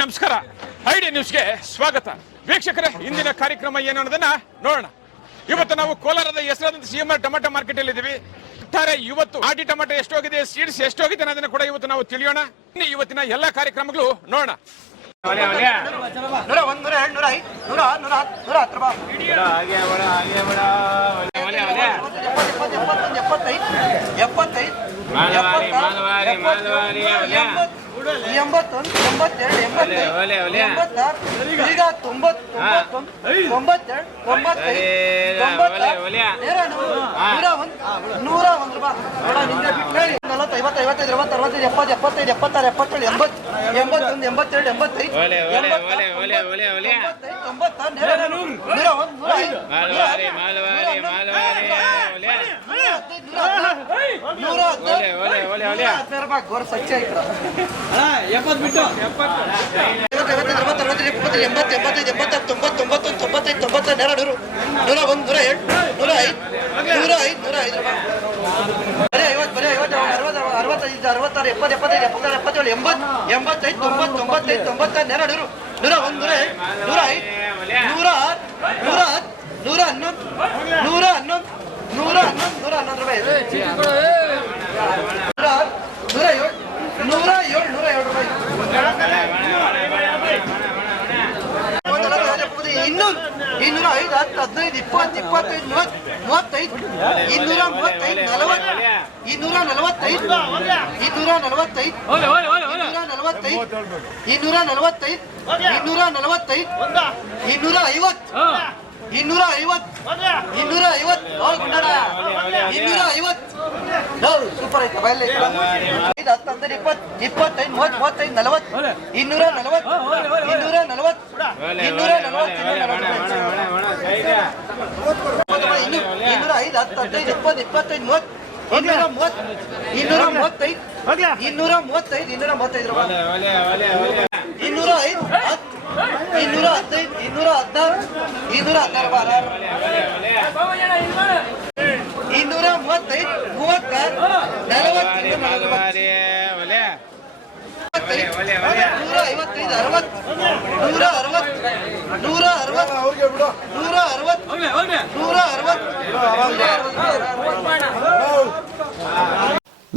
ನಮಸ್ಕಾರ. ಐಡಿಯಾ ನ್ಯೂಸ್ಗೆ ಸ್ವಾಗತ. ವೀಕ್ಷಕರೇ, ಇಂದಿನ ಕಾರ್ಯಕ್ರಮ ಏನು ಅನ್ನೋದನ್ನ ನೋಡೋಣ. ಇವತ್ತು ನಾವು ಕೋಲಾರದ ಹೆಸರಾದಂತ ಸಿಎಂಆರ್ ಟೊಮೆಟೊ ಮಾರ್ಕೆಟ್ ಅಲ್ಲಿ ಇದ್ದೀವಿ. ಇವತ್ತು ಆಟಿ ಟೊಮೆಟೊ ಎಷ್ಟೋಗಿದೆ, ಸೀಡ್ಸ್ ಎಷ್ಟೋಗಿದೆ ಅನ್ನೋದನ್ನ ಕೂಡ ಇವತ್ತು ನಾವು ತಿಳಿಯೋಣ. ಇವತ್ತಿನ ಎಲ್ಲಾ ಕಾರ್ಯಕ್ರಮಗಳು ನೋಡೋಣ.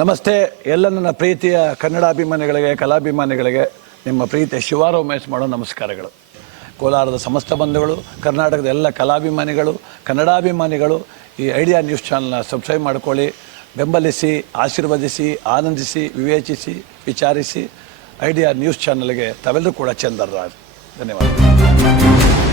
ನಮಸ್ತೆ. ಎಲ್ಲ ನನ್ನ ಪ್ರೀತಿಯ ಕನ್ನಡಾಭಿಮಾನಿಗಳಿಗೆ, ಕಲಾಭಿಮಾನಿಗಳಿಗೆ ನಿಮ್ಮ ಪ್ರೀತಿಯ ಶಿವಾರಾವ್ ಮೇಸ್ ಮಾಡೋ ನಮಸ್ಕಾರಗಳು. ಕೋಲಾರದ ಸಮಸ್ತ ಬಂಧುಗಳು, ಕರ್ನಾಟಕದ ಎಲ್ಲ ಕಲಾಭಿಮಾನಿಗಳು, ಕನ್ನಡಾಭಿಮಾನಿಗಳು ಈ ಐಡಿಯಾ ನ್ಯೂಸ್ ಚಾನಲ್ನ ಸಬ್ಸ್ಕ್ರೈಬ್ ಮಾಡ್ಕೊಳ್ಳಿ, ಬೆಂಬಲಿಸಿ, ಆಶೀರ್ವದಿಸಿ, ಆನಂದಿಸಿ, ವಿವೇಚಿಸಿ, ವಿಚಾರಿಸಿ. ಐಡಿಯಾ ನ್ಯೂಸ್ ಚಾನಲ್ಗೆ ತಾವೆಲ್ಲರೂ ಕೂಡ ಚಂದರ್ರಾಜ್. ಧನ್ಯವಾದ.